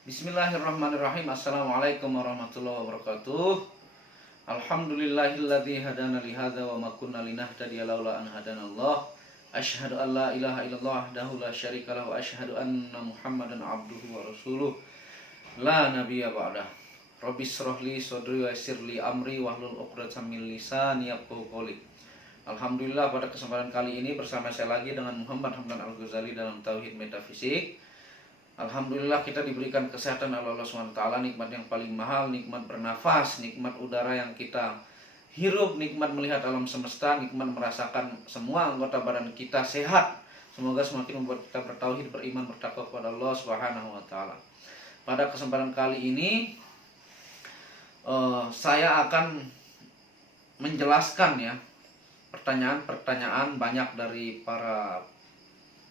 Bismillahirrahmanirrahim. Assalamualaikum warahmatullahi wabarakatuh. Alhamdulillahilladzi hadana li hadza wa ma kunna linahtadiya laula an hadanallah. Asyhadu an la ilaha illallah wahdahu la syarika lahu wa asyhadu anna Muhammadan abduhu wa rasuluh. La nabiyya ba'dah. Rabbi shrah li sadri wa yassir li amri wahlul 'uqdatam min lisani yafqahu qawli. Alhamdulillah, pada kesempatan kali ini bersama saya lagi dengan Muhammad Hamdan Al-Ghazali dalam Tauhid Metafisik. Alhamdulillah kita diberikan kesehatan oleh Allah SWT, nikmat yang paling mahal, nikmat bernafas, nikmat udara yang kita hirup, nikmat melihat alam semesta, nikmat merasakan semua anggota badan kita sehat. Semoga semakin membuat kita bertauhid, beriman, bertakwa kepada Allah SWT. Pada kesempatan kali ini saya akan menjelaskan ya pertanyaan-pertanyaan banyak dari para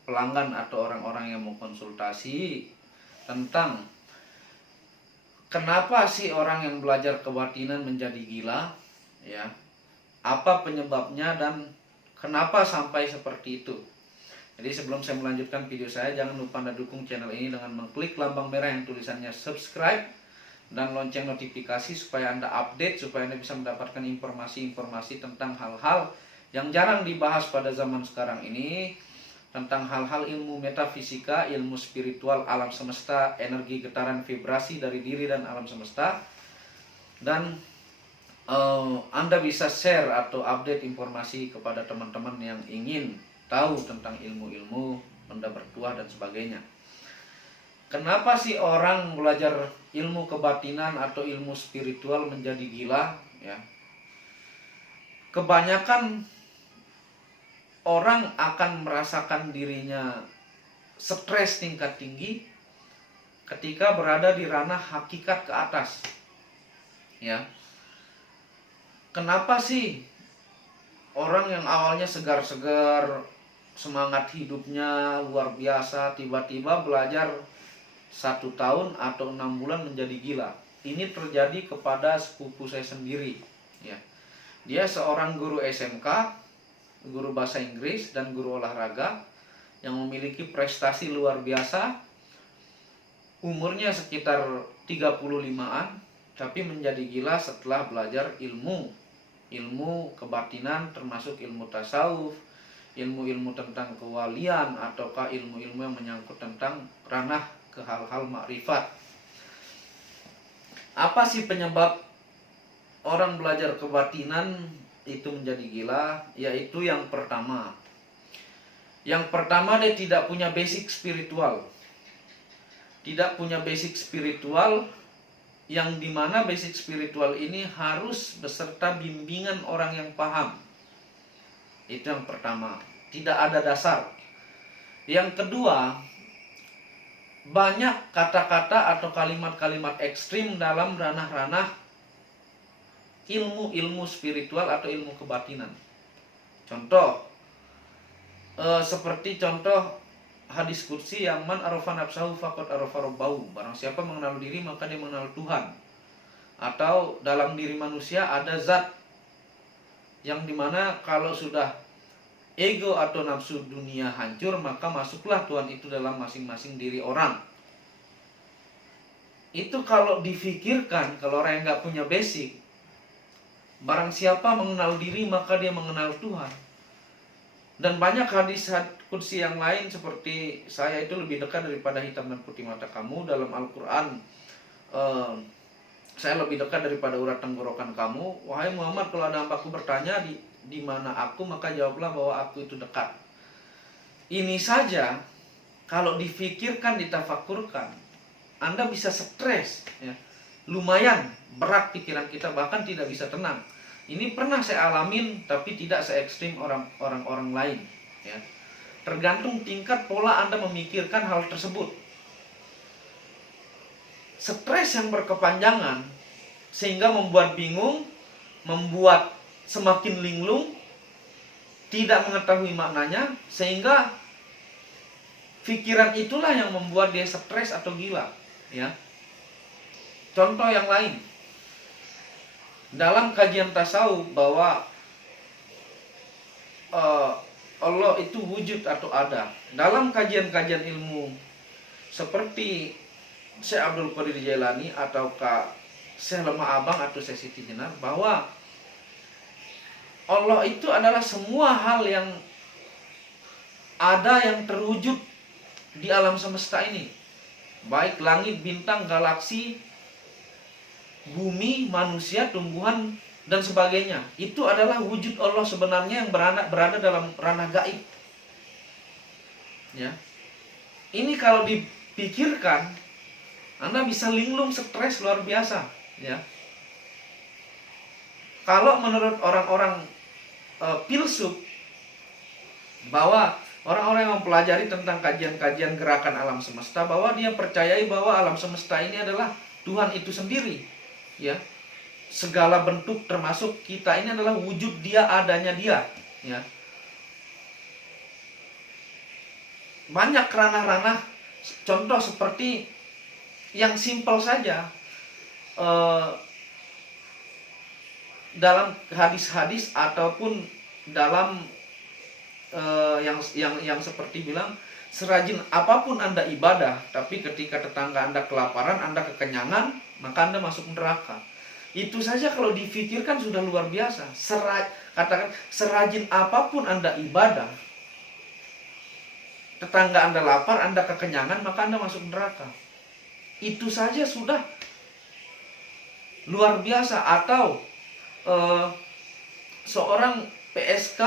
pelanggan atau orang-orang yang mau konsultasi tentang kenapa sih orang yang belajar kebatinan menjadi gila, ya, apa penyebabnya dan kenapa sampai seperti itu. Jadi sebelum saya melanjutkan video saya, jangan lupa Anda dukung channel ini dengan mengklik lambang merah yang tulisannya subscribe dan lonceng notifikasi supaya Anda update, supaya Anda bisa mendapatkan informasi-informasi tentang hal-hal yang jarang dibahas pada zaman sekarang ini, tentang hal-hal ilmu metafisika, ilmu spiritual alam semesta, energi getaran vibrasi dari diri dan alam semesta. Dan Anda bisa share atau update informasi kepada teman-teman yang ingin tahu tentang ilmu-ilmu benda bertuah dan sebagainya. Kenapa sih orang belajar ilmu kebatinan atau ilmu spiritual menjadi gila, ya? Kebanyakan orang akan merasakan dirinya stres tingkat tinggi ketika berada di ranah hakikat ke atas. Ya. Kenapa sih orang yang awalnya segar-segar, semangat hidupnya luar biasa, tiba-tiba belajar 1 tahun atau 6 bulan menjadi gila? Ini terjadi kepada sepupu saya sendiri. Ya. Dia seorang guru SMK, guru bahasa Inggris dan guru olahraga yang memiliki prestasi luar biasa. Umurnya sekitar 35-an, tapi menjadi gila setelah belajar ilmu kebatinan, termasuk ilmu tasawuf, ilmu-ilmu tentang kewalian, ataukah ilmu-ilmu yang menyangkut tentang ranah ke hal-hal makrifat. Apa sih penyebab orang belajar kebatinan itu menjadi gila? Yaitu yang pertama dia tidak punya basic spiritual. Tidak punya basic spiritual, yang dimana basic spiritual ini harus beserta bimbingan orang yang paham. Itu yang pertama, tidak ada dasar. Yang kedua, banyak kata-kata atau kalimat-kalimat ekstrim dalam ranah-ranah ilmu spiritual atau ilmu kebatinan. Contoh, seperti contoh hadis qudsi yang man arafa nafsahu faqad arafa rabbahu. Barang siapa mengenal diri maka dia mengenal Tuhan. Atau dalam diri manusia ada zat yang dimana kalau sudah ego atau nafsu dunia hancur, maka masuklah Tuhan itu dalam masing-masing diri orang. Itu kalau difikirkan, kalau orang yang nggak punya basic, barang siapa mengenal diri maka dia mengenal Tuhan. Dan banyak hadis qudsi yang lain seperti saya itu lebih dekat daripada hitam dan putih mata kamu. Dalam Al-Quran, saya lebih dekat daripada urat tenggorokan kamu. Wahai Muhammad, kalau ada hambaku bertanya di mana aku, maka jawablah bahwa aku itu dekat. Ini saja kalau difikirkan, ditafakurkan, Anda bisa stres, ya. Lumayan berat pikiran kita, bahkan tidak bisa tenang. Ini pernah saya alamin, tapi tidak se-ekstrim orang-orang lain, ya. Tergantung tingkat pola Anda memikirkan hal tersebut. Stres yang berkepanjangan sehingga membuat bingung, membuat semakin linglung, tidak mengetahui maknanya, sehingga pikiran itulah yang membuat dia stres atau gila, ya. Contoh yang lain, dalam kajian tasawuf bahwa Allah itu wujud atau ada. Dalam kajian-kajian ilmu seperti Syekh Abdul Qadir Jailani atau Syekh Lemah Abang atau Syekh Siti Jenar, bahwa Allah itu adalah semua hal yang ada yang terwujud di alam semesta ini, baik langit, bintang, galaksi, bumi, manusia, tumbuhan, dan sebagainya. Itu adalah wujud Allah sebenarnya yang berada dalam ranah gaib. Ya. Ini kalau dipikirkan, Anda bisa linglung, stres luar biasa. Ya. Kalau menurut orang-orang filsuf, bahwa orang-orang yang mempelajari tentang kajian-kajian gerakan alam semesta, bahwa dia percayai bahwa alam semesta ini adalah Tuhan itu sendiri. Ya. Segala bentuk termasuk kita ini adalah wujud dia, adanya dia. Ya. Banyak ranah-ranah, contoh seperti yang simpel saja, dalam hadis-hadis ataupun dalam yang seperti bilang, serajin apapun Anda ibadah, tapi ketika tetangga Anda kelaparan, Anda kekenyangan, maka Anda masuk neraka. Itu saja kalau difikirkan sudah luar biasa. Katakan, serajin apapun Anda ibadah, tetangga Anda lapar, Anda kekenyangan, maka Anda masuk neraka. Itu saja sudah luar biasa. Atau seorang PSK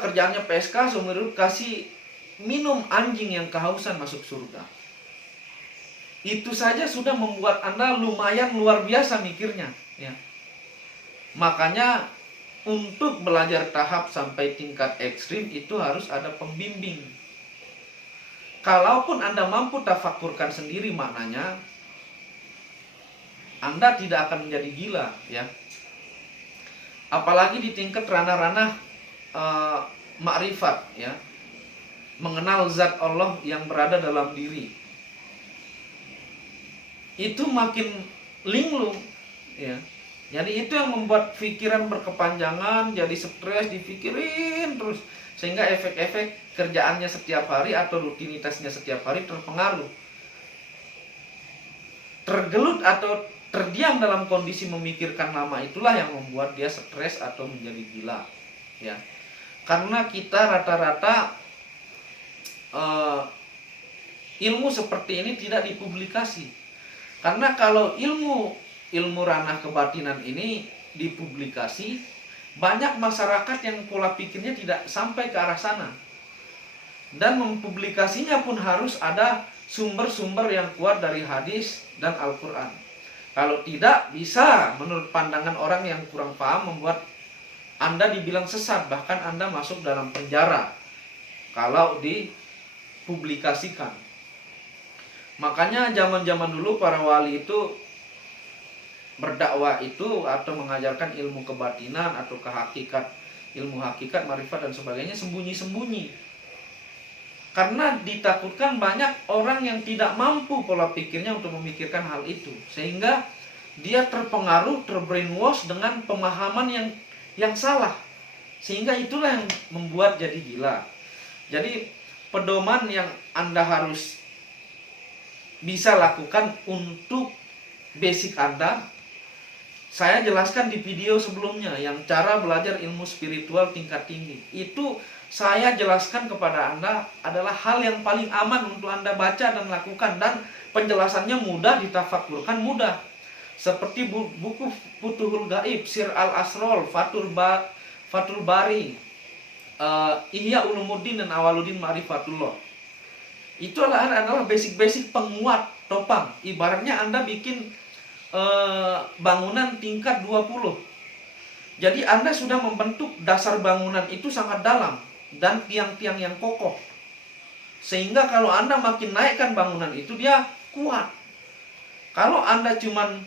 kerjaannya PSK, seumur hidup kasih minum anjing yang kehausan, masuk surga. Itu saja sudah membuat Anda lumayan luar biasa mikirnya. Ya. Makanya untuk belajar tahap sampai tingkat ekstrim itu harus ada pembimbing. Kalaupun Anda mampu tafakurkan sendiri maknanya, Anda tidak akan menjadi gila, ya. Apalagi di tingkat ranah-ranah makrifat, ya. Mengenal zat Allah yang berada dalam diri. Itu makin linglung, ya. Jadi itu yang membuat pikiran berkepanjangan, jadi stres, dipikirin terus, sehingga efek-efek kerjaannya setiap hari atau rutinitasnya setiap hari terpengaruh. Tergelut atau terdiam dalam kondisi memikirkan nama itulah yang membuat dia stres atau menjadi gila. Ya. Karena kita rata-rata ilmu seperti ini tidak dipublikasi. Karena kalau ilmu ranah kebatinan ini dipublikasi, banyak masyarakat yang pola pikirnya tidak sampai ke arah sana. Dan mempublikasinya pun harus ada sumber-sumber yang kuat dari hadis dan Al-Quran. Kalau tidak, bisa menurut pandangan orang yang kurang paham membuat Anda dibilang sesat, bahkan Anda masuk dalam penjara kalau dipublikasikan. Makanya zaman-zaman dulu para wali itu berdakwah itu atau mengajarkan ilmu kebatinan atau ilmu hakikat, marifat dan sebagainya sembunyi-sembunyi. Karena ditakutkan banyak orang yang tidak mampu pola pikirnya untuk memikirkan hal itu, sehingga dia terpengaruh, terbrainwash dengan pemahaman yang salah, sehingga itulah yang membuat jadi gila. Jadi pedoman yang Anda harus bisa lakukan untuk basic Anda, saya jelaskan di video sebelumnya yang cara belajar ilmu spiritual tingkat tinggi. Itu saya jelaskan kepada Anda adalah hal yang paling aman untuk Anda baca dan lakukan, dan penjelasannya mudah, ditafakurkan mudah. Seperti buku Futuhul Gaib, Sir Al-Asrol, Fathul Bari, Ihya Ulumuddin dan Awaluddin Ma'rifatullah. Itu adalah basic-basic penguat topang. Ibaratnya Anda bikin bangunan tingkat 20. Jadi Anda sudah membentuk dasar bangunan itu sangat dalam dan tiang-tiang yang kokoh, sehingga kalau Anda makin naikkan bangunan itu dia kuat. Kalau Anda cuman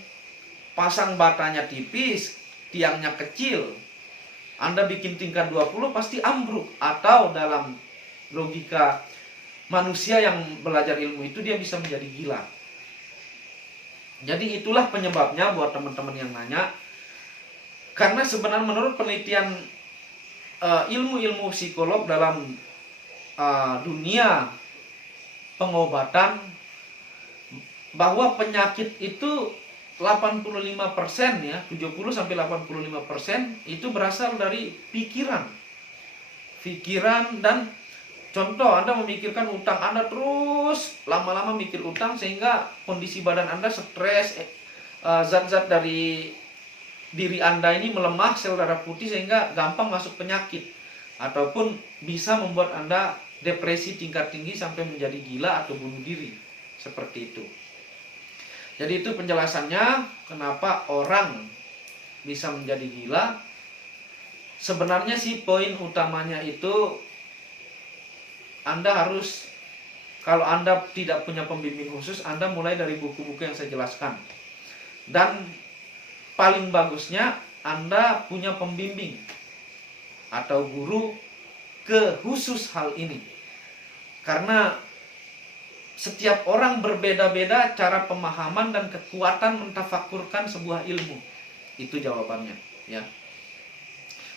pasang batanya tipis, tiangnya kecil, Anda bikin tingkat 20 pasti ambruk. Atau dalam logika manusia yang belajar ilmu itu, dia bisa menjadi gila. Jadi itulah penyebabnya buat teman-teman yang nanya. Karena sebenarnya menurut penelitian ilmu-ilmu psikolog dalam dunia pengobatan, bahwa penyakit itu 85% ya, 70 sampai 85% itu berasal dari pikiran. Pikiran dan contoh, Anda memikirkan utang, Anda terus lama-lama mikir utang sehingga kondisi badan Anda stres, zat-zat dari diri Anda ini melemah, sel darah putih sehingga gampang masuk penyakit. Ataupun bisa membuat Anda depresi tingkat tinggi sampai menjadi gila atau bunuh diri. Seperti itu. Jadi itu penjelasannya kenapa orang bisa menjadi gila. Sebenarnya sih poin utamanya itu Anda harus, kalau Anda tidak punya pembimbing khusus, Anda mulai dari buku-buku yang saya jelaskan. Dan paling bagusnya Anda punya pembimbing atau guru khusus hal ini. Karena setiap orang berbeda-beda cara pemahaman dan kekuatan mentafakurkan sebuah ilmu. Itu jawabannya, ya.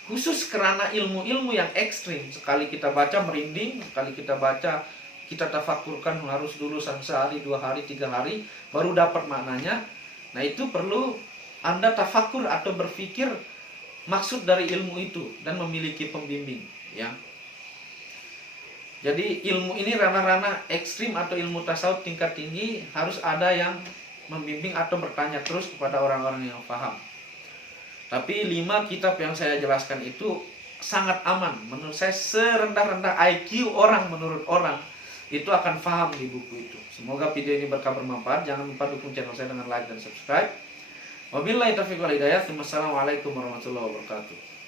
Khusus karena ilmu-ilmu yang ekstrim, sekali kita baca merinding, sekali kita baca kita tafakurkan harus dulu sehari, 2 hari, 3 hari baru dapat maknanya. Nah, itu perlu Anda tafakur atau berpikir maksud dari ilmu itu dan memiliki pembimbing, ya. Jadi ilmu ini ranah-ranah ekstrim atau ilmu tasawuf tingkat tinggi harus ada yang membimbing atau bertanya terus kepada orang-orang yang paham. Tapi 5 kitab yang saya jelaskan itu sangat aman. Menurut saya serendah-rendah IQ orang menurut orang itu akan paham di buku itu. Semoga video ini bermanfaat. Jangan lupa dukung channel saya dengan like dan subscribe. Wabillahi taufiq wal hidayah. Wassalamualaikum warahmatullahi wabarakatuh.